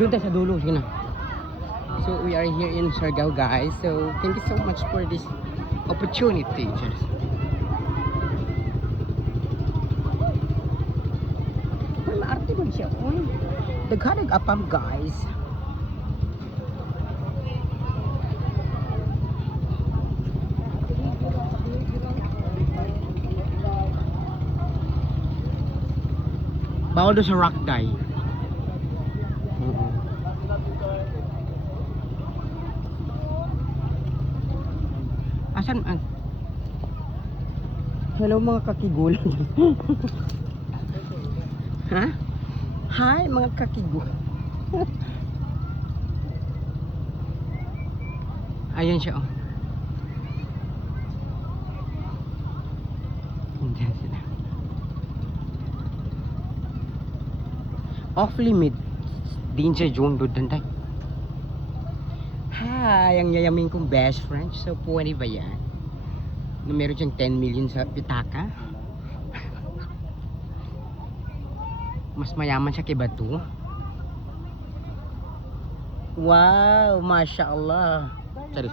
Doon tayo sa dulo. Sige na. So we are here in Siargao, guys. So thank you so much for this opportunity. Uy, maarte mo siya. Uy. Daghanag apam, guys. Bawal doon sa rock dye. Asan? Hello mga kakigul. Ha? Hi mga kakigul. Ayan siya, oh. Andiyan sila. Awfully mid. Din siya June doon tayo. Hi, ang yayamin kong best friend. So, pwede ba yan? Na meron siyang 10 million sa pitaka. Mas mayaman siya kay Batu. Wow, masya Allah. Sorry.